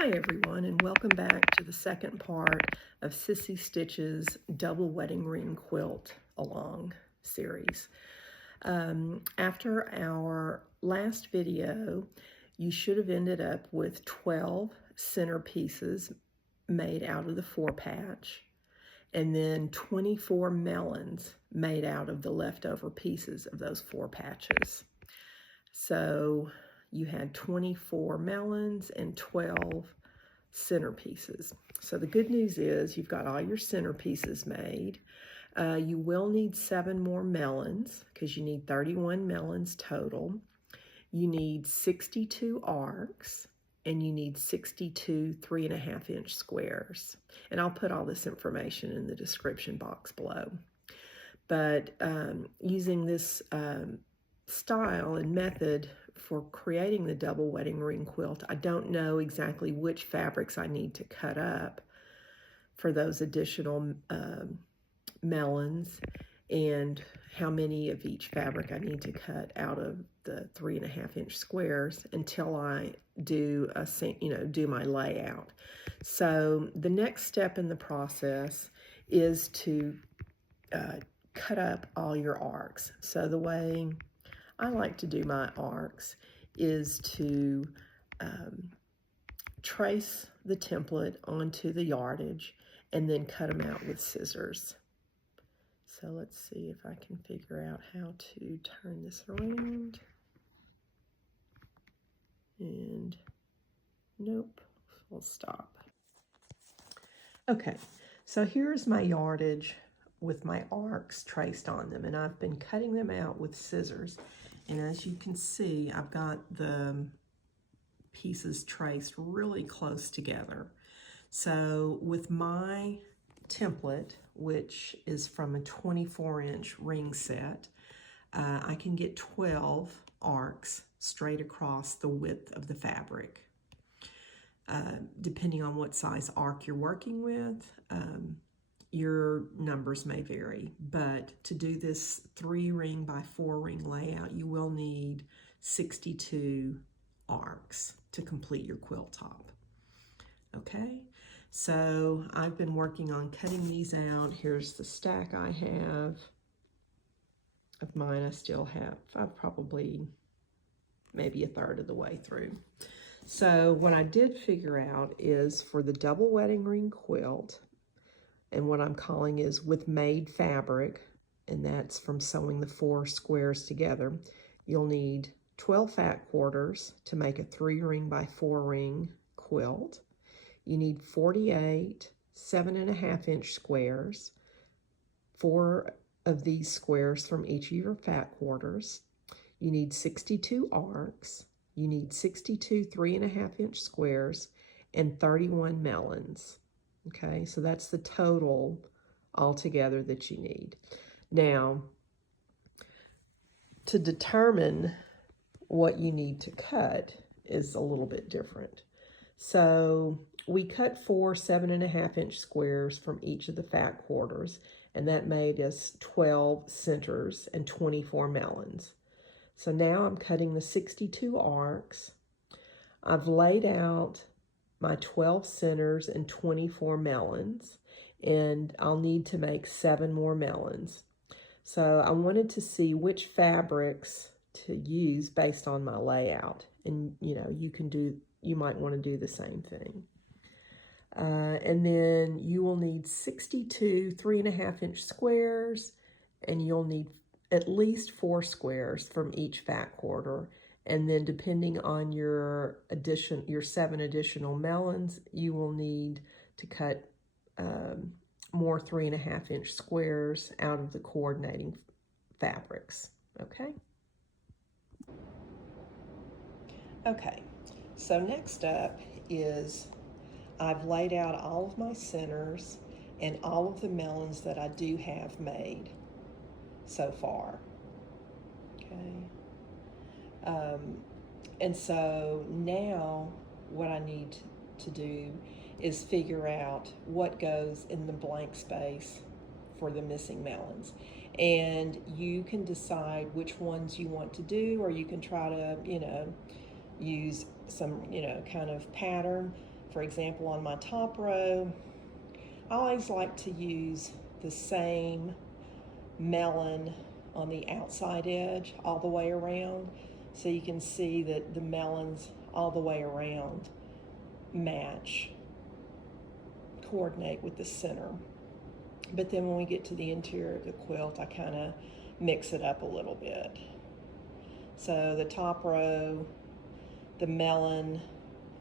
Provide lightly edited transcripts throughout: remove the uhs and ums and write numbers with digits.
Hi everyone, and welcome back to the second part of Sissy Stitches Double Wedding Ring Quilt Along series. After our last video, you should have ended up with 12 center pieces made out of the 4-patch, and then 24 melons made out of the leftover pieces of those 4 patches. So you had 24 melons and 12 centerpieces. So the good news is you've got all your centerpieces made. You will need 7 more melons because you need 31 melons total. You need 62 arcs and you need 62 3.5-inch squares. And I'll put all this information in the description box below. But using this style and method for creating the double wedding ring quilt, I don't know exactly which fabrics I need to cut up for those additional melons and how many of each fabric I need to cut out of the 3.5-inch squares until I do do my layout. So the next step in the process is to cut up all your arcs. So the way I like to do my arcs is to trace the template onto the yardage and then cut them out with scissors. So let's see if I can figure out how to turn this around. And nope, we'll stop. Okay, so here's my yardage with my arcs traced on them, and I've been cutting them out with scissors. And as you can see, I've got the pieces traced really close together. So with my template, which is from a 24-inch ring set, I can get 12 arcs straight across the width of the fabric. Depending on what size arc you're working with, your numbers may vary, but to do this 3-ring by 4-ring layout, you will need 62 arcs to complete your quilt top. Okay, so I've been working on cutting these out. Here's the stack I have of mine. I've probably maybe a third of the way through. So what I did figure out is for the double wedding ring quilt, and what I'm calling is with made fabric, and that's from sewing the 4 squares together, you'll need 12 fat quarters to make a 3-ring by 4-ring quilt. You need 48 7.5-inch squares, 4 of these squares from each of your fat quarters. You need 62 arcs. You need 62 3.5-inch squares and 31 melons. Okay, so that's the total altogether that you need. Now, to determine what you need to cut is a little bit different. So we cut 4 7.5-inch squares from each of the fat quarters, and that made us 12 centers and 24 melons. So now I'm cutting the 62 arcs. I've laid out my 12 centers and 24 melons, and I'll need to make 7 more melons. So I wanted to see which fabrics to use based on my layout, and you might want to do the same thing. And then you will need 62 3.5-inch squares, and you'll need at least 4 squares from each fat quarter. And then depending on your 7 additional melons, you will need to cut more 3.5-inch squares out of the coordinating fabrics, okay? Okay, so next up is I've laid out all of my centers and all of the melons that I do have made so far, okay? And so now what I need to do is figure out what goes in the blank space for the missing melons. And you can decide which ones you want to do, or you can try to, use some, kind of pattern. for example, on my top row, I always like to use the same melon on the outside edge all the way around, so you can see that the melons all the way around match, coordinate with the center. But then when we get to the interior of the quilt, I kind of mix it up a little bit. So the top row, the melon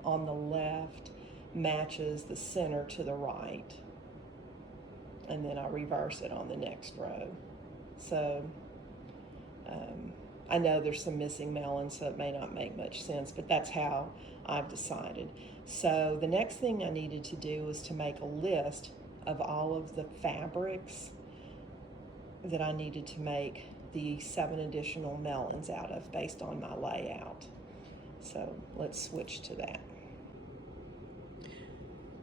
on the left matches the center to the right. And then I reverse it on the next row. So I know there's some missing melons, so it may not make much sense, but that's how I've decided. So the next thing I needed to do was to make a list of all of the fabrics that I needed to make the 7 additional melons out of based on my layout. So let's switch to that.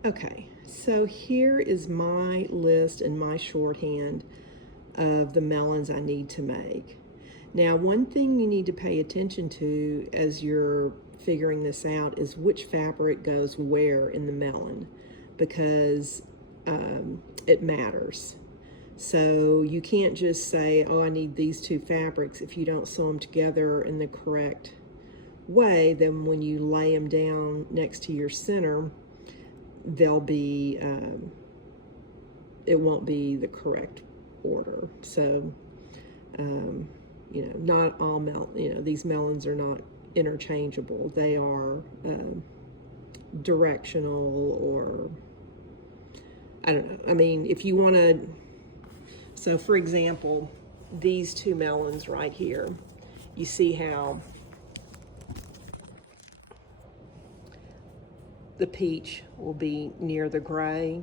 Okay, so here is my list and my shorthand of the melons I need to make. Now, one thing you need to pay attention to as you're figuring this out is which fabric goes where in the melon, because it matters. So you can't just say, oh, I need these 2 fabrics. If you don't sew them together in the correct way, then when you lay them down next to your center, they'll be, it won't be the correct order. So, you know, not all these melons are not interchangeable. They are directional, or I don't know. I mean, if you want to, so for example, these 2 melons right here, you see how the peach will be near the gray.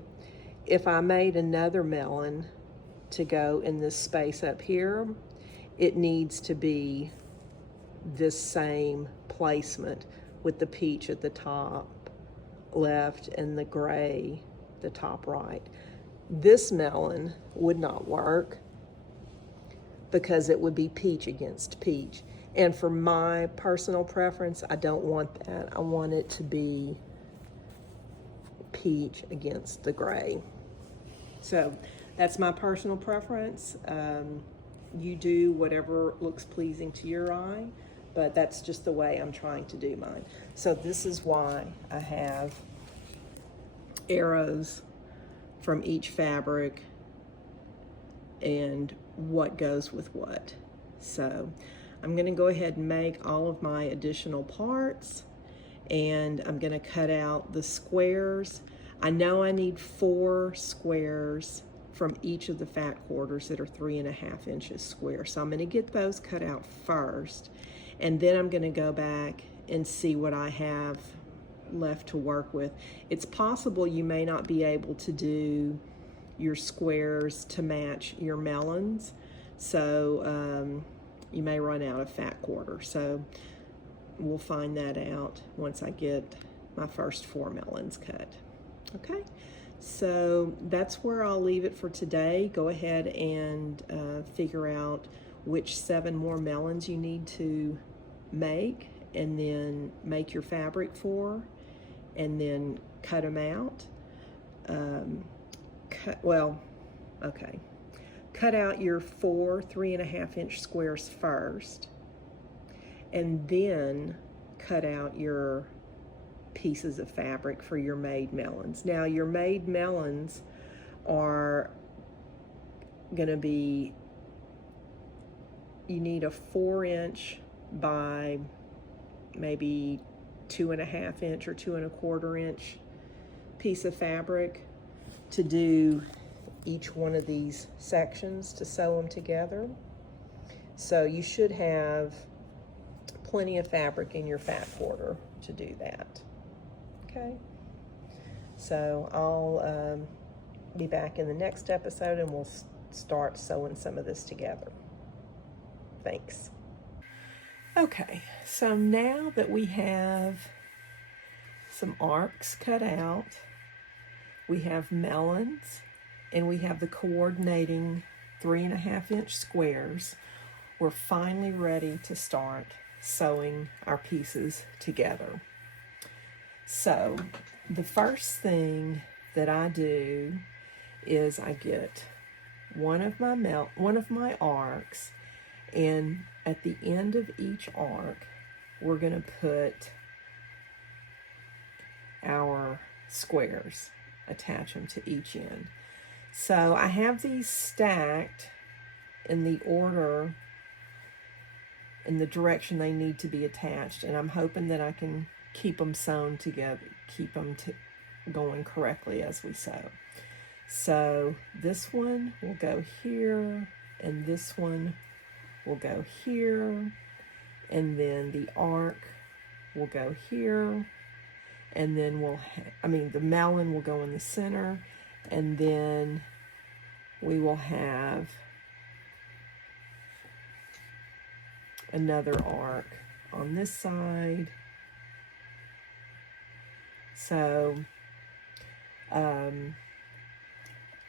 If I made another melon to go in this space up here, it needs to be this same placement with the peach at the top left and the gray the top right. This melon would not work because it would be peach against peach. And for my personal preference, I don't want that. I want it to be peach against the gray. So that's my personal preference. You do whatever looks pleasing to your eye, but that's just the way I'm trying to do mine. So this is why I have arrows from each fabric and what goes with what. So I'm going to go ahead and make all of my additional parts, and I'm going to cut out the squares. I know I need 4 squares from each of the fat quarters that are 3.5 inches square. So I'm going to get those cut out first, and then I'm going to go back and see what I have left to work with. It's possible you may not be able to do your squares to match your melons, so you may run out of fat quarter. So we'll find that out once I get my first 4 melons cut. Okay, so that's where I'll leave it for today. Go ahead and figure out which 7 more melons you need to make, and then make your fabric for, and then cut them out. Cut out your 4 3.5 inch squares first, and then cut out your pieces of fabric for your made melons. Now, your made melons are going to be, you need a 4 inch by maybe 2.5 inch or 2.25 inch piece of fabric to do each one of these sections, to sew them together. So you should have plenty of fabric in your fat quarter to do that. Okay, so I'll be back in the next episode, and we'll start sewing some of this together. Thanks. Okay, so now that we have some arcs cut out, we have melons, and we have the coordinating 3.5 inch squares, we're finally ready to start sewing our pieces together. So the first thing that I do is I get one of my arcs, and at the end of each arc, we're going to put our squares, attach them to each end. So I have these stacked in the order, in the direction they need to be attached, and I'm hoping that I can keep them sewn together, keep them going correctly as we sew. So this one will go here, and this one will go here, and then the arc will go here, and then the melon will go in the center, and then we will have another arc on this side. So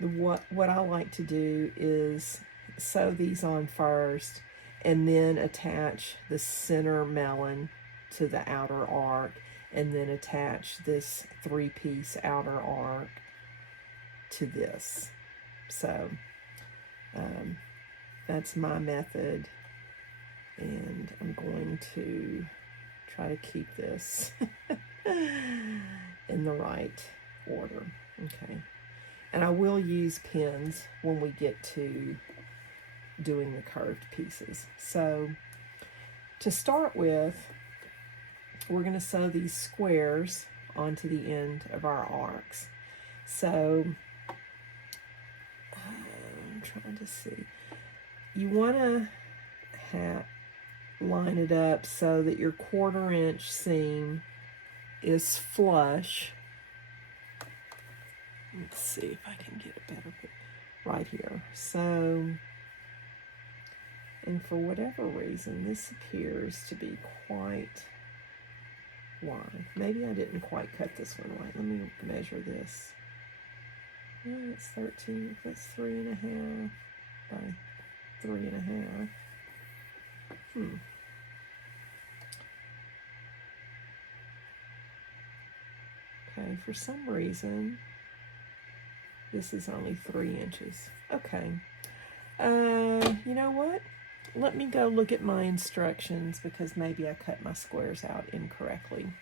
what I like to do is sew these on first, and then attach the center melon to the outer arc, and then attach this 3-piece outer arc to this. So that's my method, and I'm going to try to keep this in the right order. Okay, and I will use pins when we get to doing the curved pieces. So to start with, we're going to sew these squares onto the end of our arcs. So I'm trying to see. You want to line it up so that your 1/4 inch seam is flush. Let's see if I can get a better picture right here. So, and for whatever reason, this appears to be quite wide. Maybe I didn't quite cut this one right. Let me measure this. Yeah, it's 13, that's 3.5 by 3.5. Okay, for some reason, this is only 3 inches. Okay. You know what? Let me go look at my instructions, because maybe I cut my squares out incorrectly.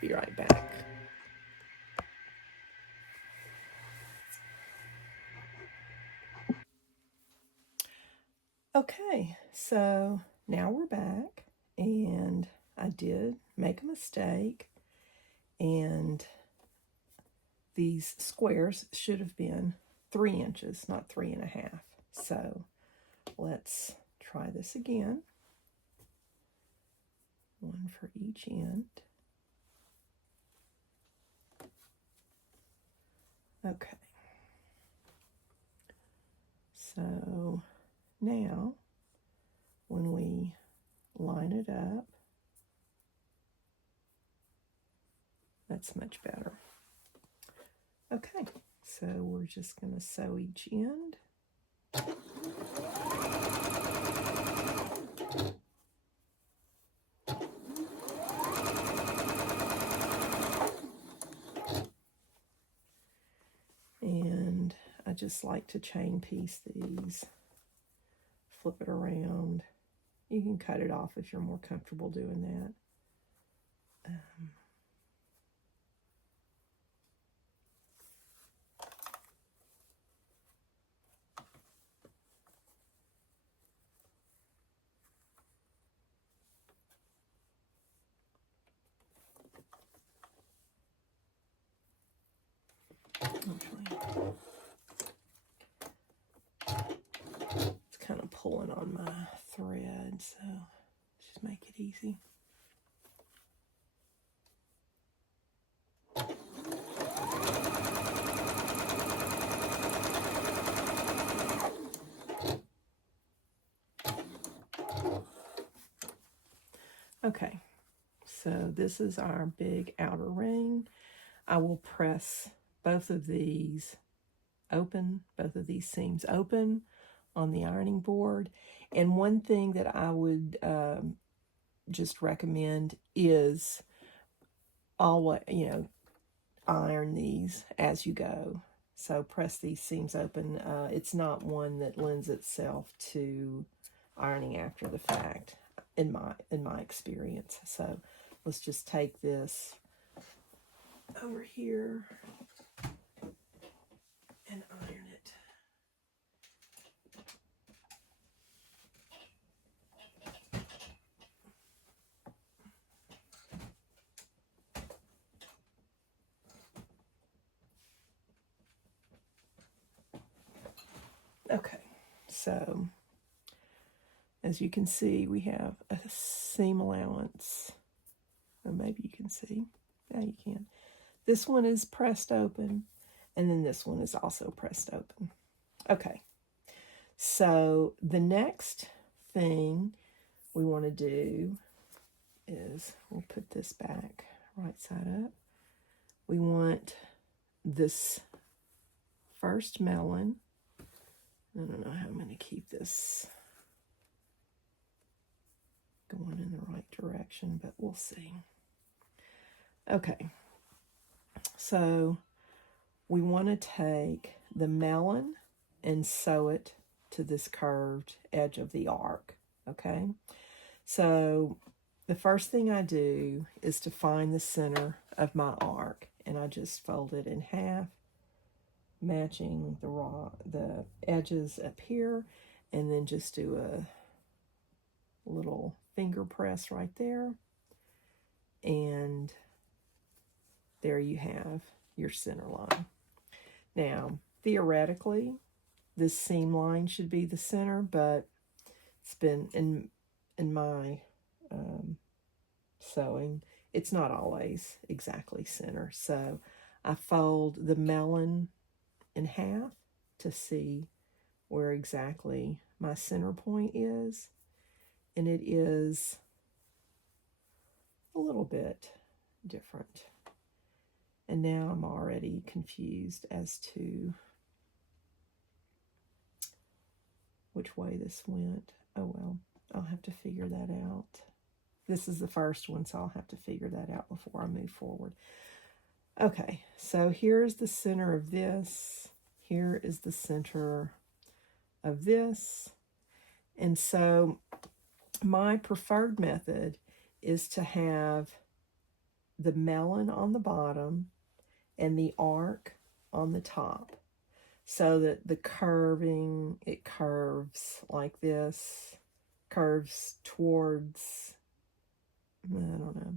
Be right back. Okay, so now we're back, and I did make a mistake, and these squares should have been 3 inches, not 3.5. So let's try this again. One for each end. Okay. So now, when we line it up, that's much better. Okay, so we're just going to sew each end. And I just like to chain piece these, flip it around. You can cut it off if you're more comfortable doing that. It's kind of pulling on my thread, so just make it easy. Okay, so this is our big outer ring. I will press both of these open, both of these seams open on the ironing board. And one thing that I would just recommend is always, iron these as you go. So press these seams open. It's not one that lends itself to ironing after the fact, in my experience. So let's just take this over here and iron it. Okay, so as you can see, we have a seam allowance. Or maybe you can see. Yeah, you can. This one is pressed open, and then this one is also pressed open. Okay, so the next thing we want to do is, we'll put this back right side up. We want this first melon. I don't know how I'm going to keep this going in the right direction, but we'll see. Okay, so we want to take the melon and sew it to this curved edge of the arc, okay? So the first thing I do is to find the center of my arc, and I just fold it in half, matching the edges up here, and then just do a little finger press right there, and there you have your center line. Now, theoretically, this seam line should be the center, but it's been in my sewing, it's not always exactly center. So I fold the melon in half to see where exactly my center point is, and it is a little bit different. And now I'm already confused as to which way this went. Oh well, I'll have to figure that out. This is the first one, so I'll have to figure that out before I move forward. Okay, so here's the center of this. Here is the center of this. And so my preferred method is to have the melon on the bottom and the arc on the top, so that the curving, it curves like this, curves towards, I don't know.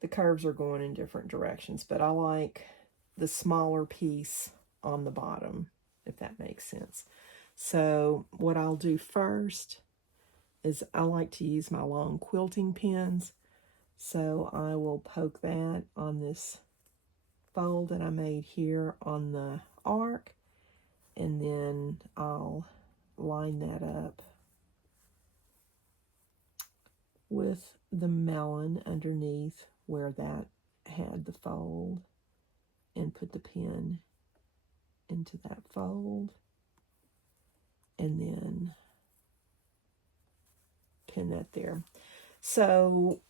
The curves are going in different directions, but I like the smaller piece on the bottom, if that makes sense. So what I'll do first is I like to use my long quilting pins. So I will poke that on this fold that I made here on the arc, and then I'll line that up with the melon underneath where that had the fold, and put the pin into that fold, and then pin that there. So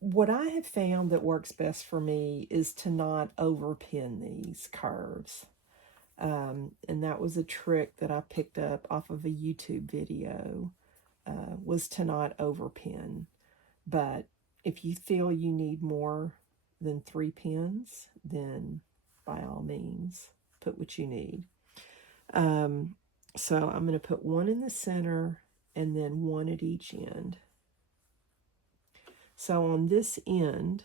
what I have found that works best for me is to not overpin these curves. And that was a trick that I picked up off of a YouTube video, was to not overpin. But if you feel you need more than 3 pins, then by all means, put what you need. So I'm going to put one in the center and then one at each end. So on this end,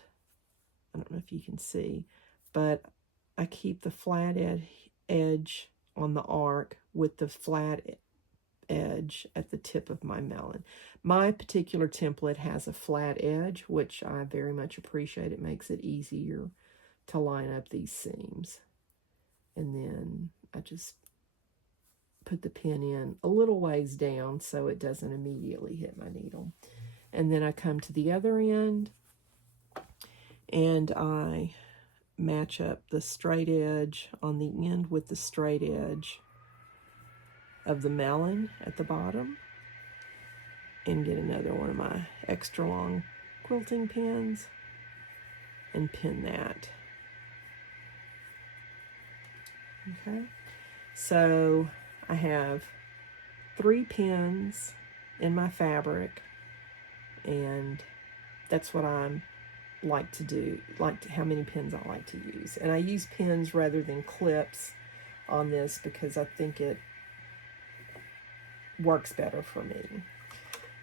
I don't know if you can see, but I keep the flat edge on the arc with the flat edge at the tip of my melon. My particular template has a flat edge, which I very much appreciate. It makes it easier to line up these seams. And then I just put the pin in a little ways down so it doesn't immediately hit my needle. And then I come to the other end and I match up the straight edge on the end with the straight edge of the melon at the bottom, and get another one of my extra long quilting pins and pin that Okay, so I have 3 pins in my fabric, and that's what I'm like to do, how many pins I like to use. And I use pins rather than clips on this because I think it works better for me.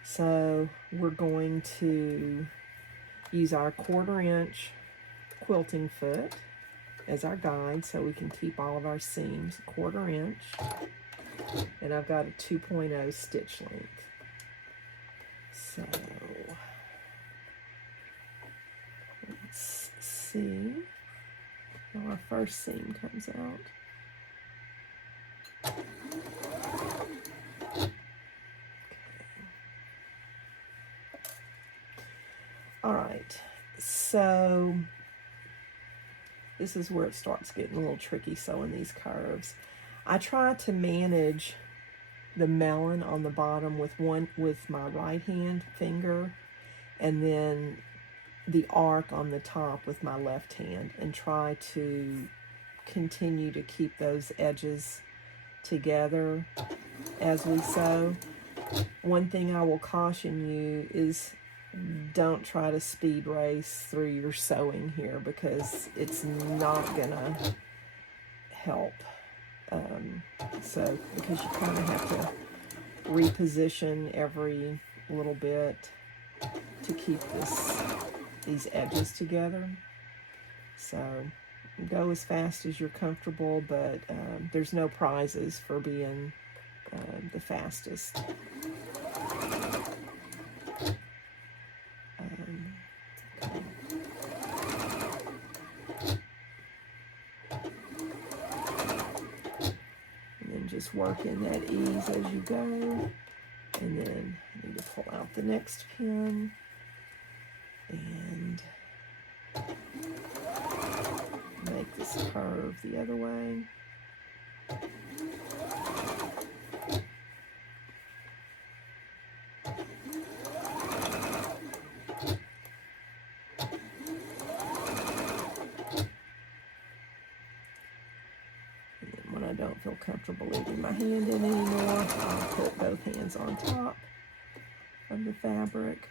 So we're going to use our 1/4 inch quilting foot as our guide so we can keep all of our seams 1/4 inch. And I've got a 2.0 stitch length. So let's see how our first seam comes out. All right, so this is where it starts getting a little tricky sewing these curves. I try to manage the melon on the bottom with my right hand finger, and then the arc on the top with my left hand, and try to continue to keep those edges together as we sew. One thing I will caution you is don't try to speed race through your sewing here, because it's not gonna help. Because you kind of have to reposition every little bit to keep these edges together. So go as fast as you're comfortable, but there's no prizes for being the fastest. Just work in that ease as you go, and then I need to pull out the next pin and make this curve the other way. Don't feel comfortable leaving my hand in anymore, I'll put both hands on top of the fabric.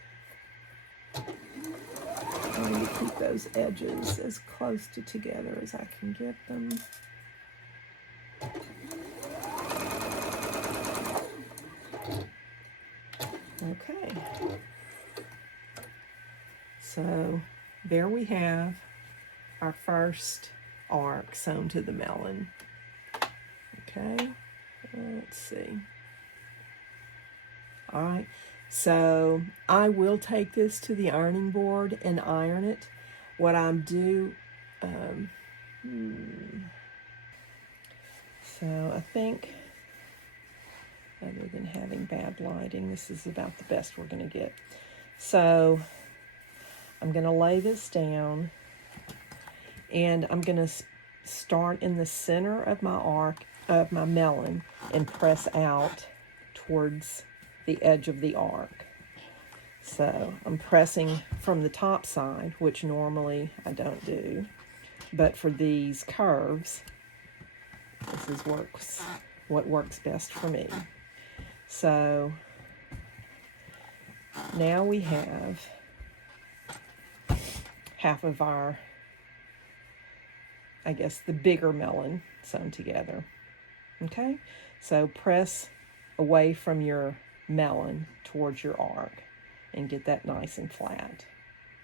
Trying to keep those edges as close together as I can get them. Okay. So there we have our first arc sewn to the melon. Okay, let's see. All right, so I will take this to the ironing board and iron it. What I'm do, so I think, other than having bad lighting, this is about the best we're going to get. So I'm going to lay this down, and I'm going to start in the center of my arc, of my melon, and press out towards the edge of the arc. So I'm pressing from the top side, which normally I don't do, but for these curves, this is what works best for me. So now we have half of our, I guess, the bigger melon sewn together. Okay, so press away from your melon towards your arc and get that nice and flat.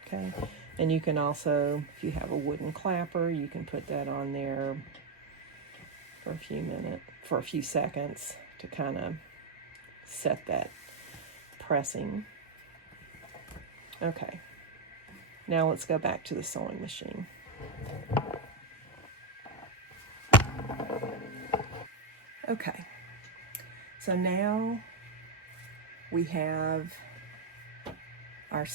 Okay, and you can also, if you have a wooden clapper, you can put that on there for a few seconds to kind of set that pressing. Okay, now let's go back to the sewing machine. Okay, so now we have our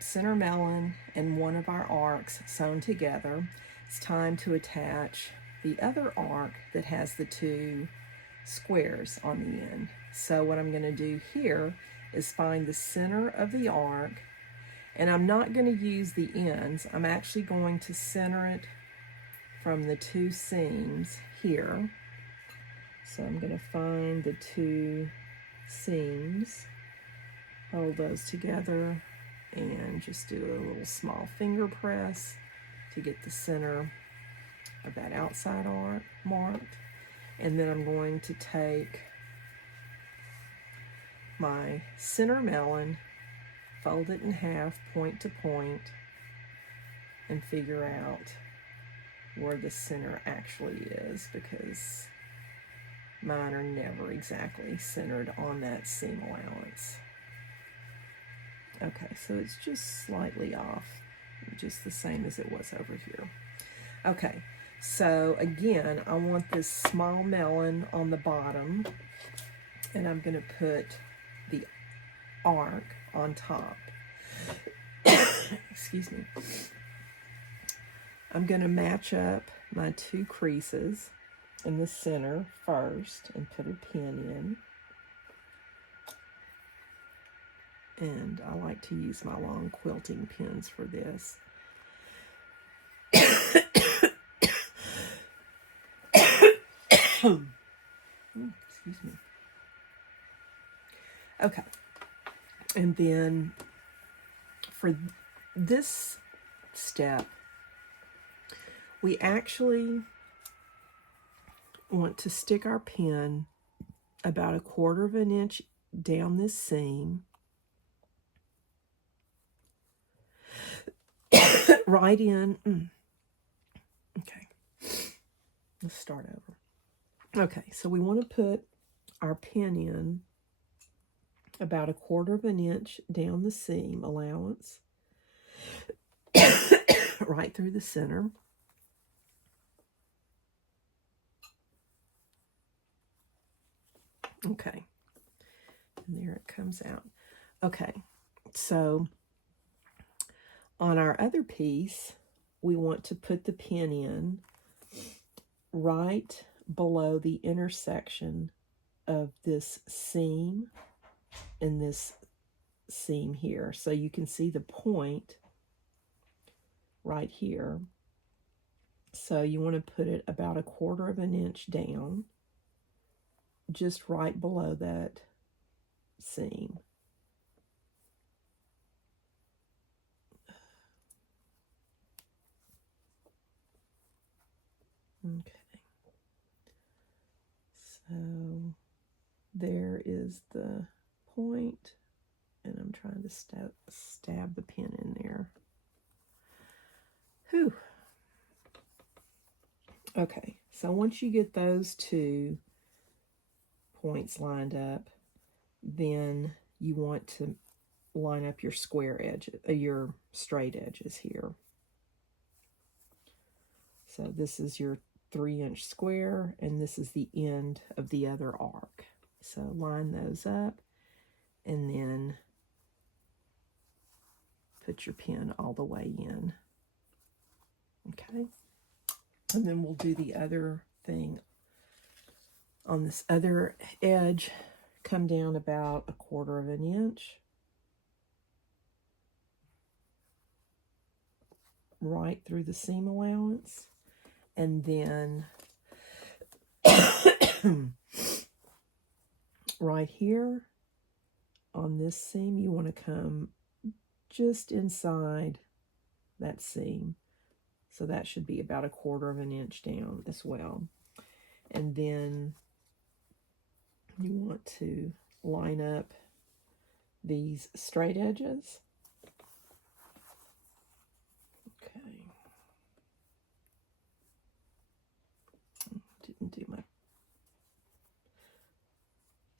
center melon and one of our arcs sewn together. It's time to attach the other arc that has the 2 squares on the end. So what I'm going to do here is find the center of the arc, and I'm not going to use the ends. I'm actually going to center it from the two seams here. So I'm going to find the two seams, hold those together, and just do a little small finger press to get the center of that outside arc marked. And then I'm going to take my center melon, fold it in half, point to point, and figure out where the center actually is, because mine are never exactly centered on that seam allowance. Okay, so it's just slightly off, just the same as it was over here. Okay, so again, I want this small melon on the bottom, and I'm going to put the arc on top. Excuse me. I'm going to match up my two creases in the center first and put a pin in. And I like to use my long quilting pins for this. Excuse me. Okay. And then for this step, we actually want to stick our pin about 1/4 of an inch down this seam, right in. Okay, let's start over. Okay, so we want to put our pin in about 1/4 of an inch down the seam allowance, right through the center. Okay, and there it comes out. Okay, so on our other piece, we want to put the pin in right below the intersection of this seam and this seam here. So you can see the point right here. So you want to put it about 1/4 of an inch down, just right below that seam. Okay, so there is the point, and I'm trying to stab the pin in there. Whew. Okay, so once you get those two points lined up, then you want to line up your square edges, your straight edges here. So this is your 3-inch square, and this is the end of the other arc. So line those up, and then put your pin all the way in. Okay, and then we'll do the other thing on this other edge. Come down about 1/4 of an inch, right through the seam allowance, and then right here on this seam, you want to come just inside that seam. So that should be about 1/4 of an inch down as well. And then you want to line up these straight edges. Okay. Didn't do my,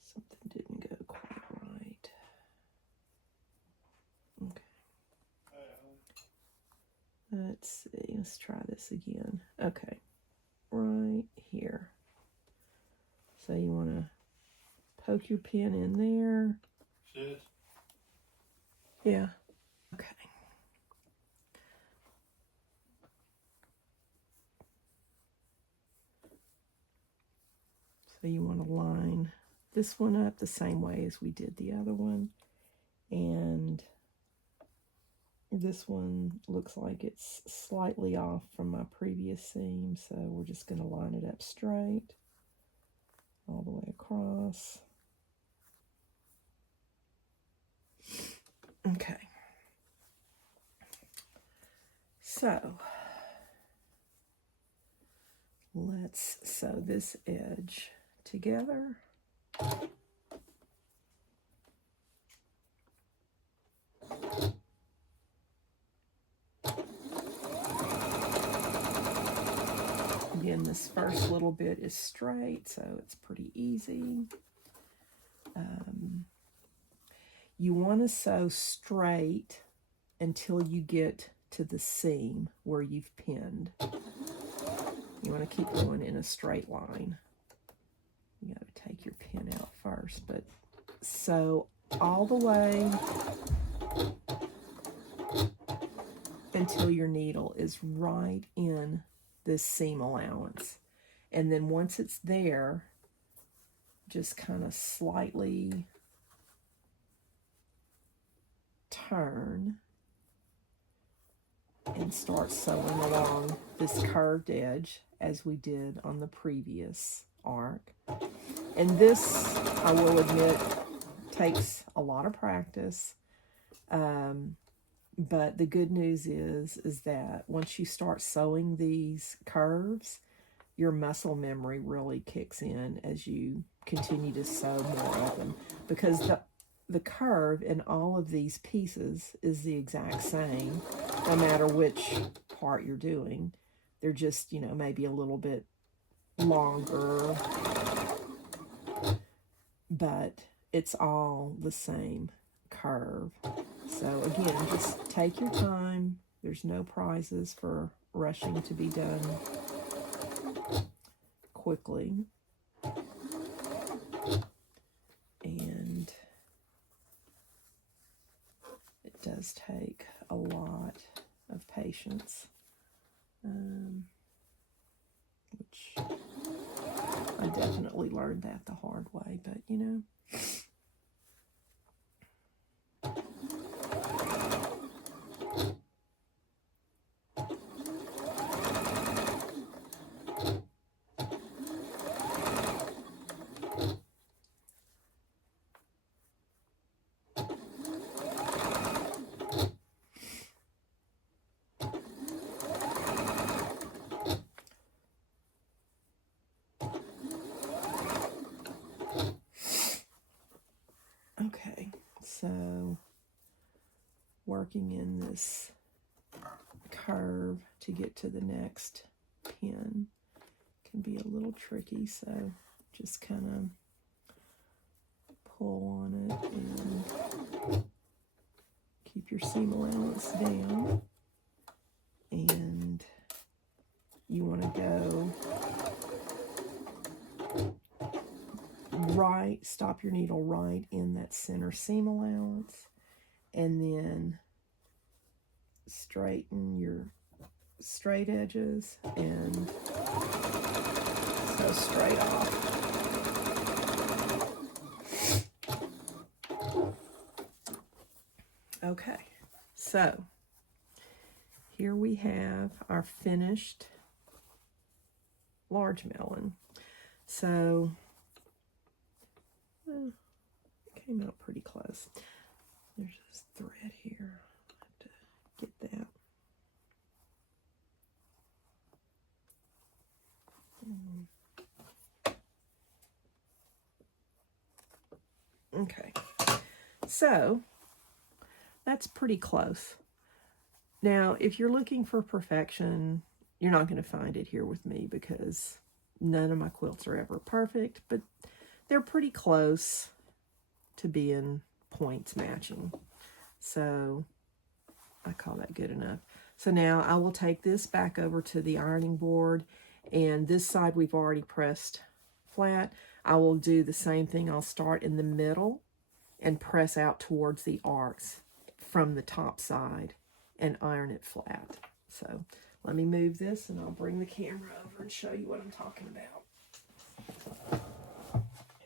something didn't go quite right. Okay. Let's see, let's try this again. Okay, right here. So you want to poke your pin in there. Sis? Yeah. Okay. So you want to line this one up the same way as we did the other one, and This one looks like it's slightly off from my previous seam, so we're just going to line it up straight all the way across. Okay. So let's sew this edge together. Again, this first little bit is straight, so it's pretty easy. You want to sew straight until you get to the seam where you've pinned. You want to keep going in a straight line. You got to take your pin out first, but sew all the way until your needle is right in this seam allowance. And then once it's there, just kind of slightly turn and start sewing along this curved edge as we did on the previous arc. And this, I will admit, takes a lot of practice. But the good news is that once you start sewing these curves, your muscle memory really kicks in as you continue to sew more of them, because the curve in all of these pieces is the exact same, no matter which part you're doing. They're just, you know, maybe a little bit longer, but it's all the same curve. So again, just take your time. There's no prizes for rushing to be done quickly. And it does take a lot of patience, which I definitely learned that the hard way, but you know. Okay, so working in this curve to get to the next pin can be a little tricky, so just kind of pull on it and keep your seam allowance down. And you want to go right, stop your needle right in that center seam allowance, and then straighten your straight edges and sew straight off. Okay, so here we have our finished large melon. So it came out pretty close. There's this thread here. I have to get that. Okay, so that's pretty close. Now, if you're looking for perfection, you're not going to find it here with me, because none of my quilts are ever perfect, but they're pretty close to being points matching. So I call that good enough. So now I will take this back over to the ironing board, and this side we've already pressed flat. I will do the same thing. I'll start in the middle and press out towards the arcs from the top side and iron it flat. So let me move this and I'll bring the camera over and show you what I'm talking about.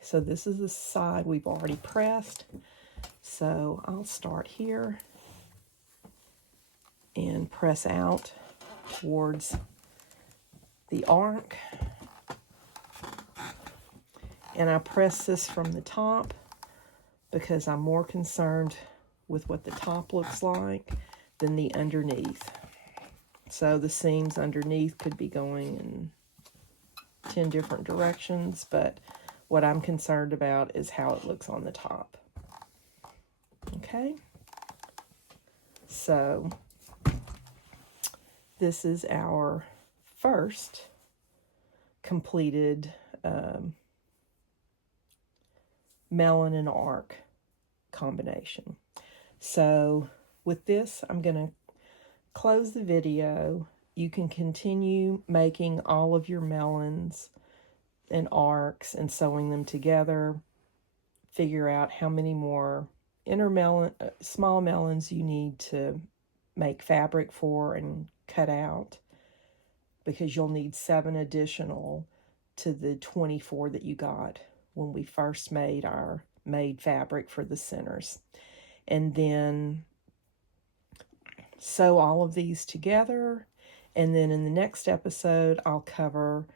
So this is the side we've already pressed. So I'll start here and press out towards the arc. And I press this from the top because I'm more concerned with what the top looks like than the underneath. So the seams underneath could be going in 10 different directions, but what I'm concerned about is how it looks on the top. Okay, so this is our first completed melon and arc combination. So with this, I'm going to close the video. You can continue making all of your melons and arcs and sewing them together. Figure out how many more small melons you need to make fabric for and cut out, because you'll need 7 additional to the 24 that you got when we first made our fabric for the centers. And then sew all of these together, and then in the next episode I'll cover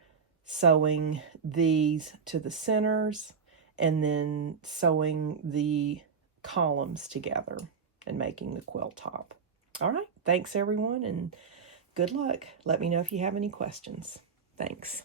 sewing these to the centers and then sewing the columns together and making the quilt top. All right, thanks everyone, and good luck. Let me know if you have any questions. Thanks.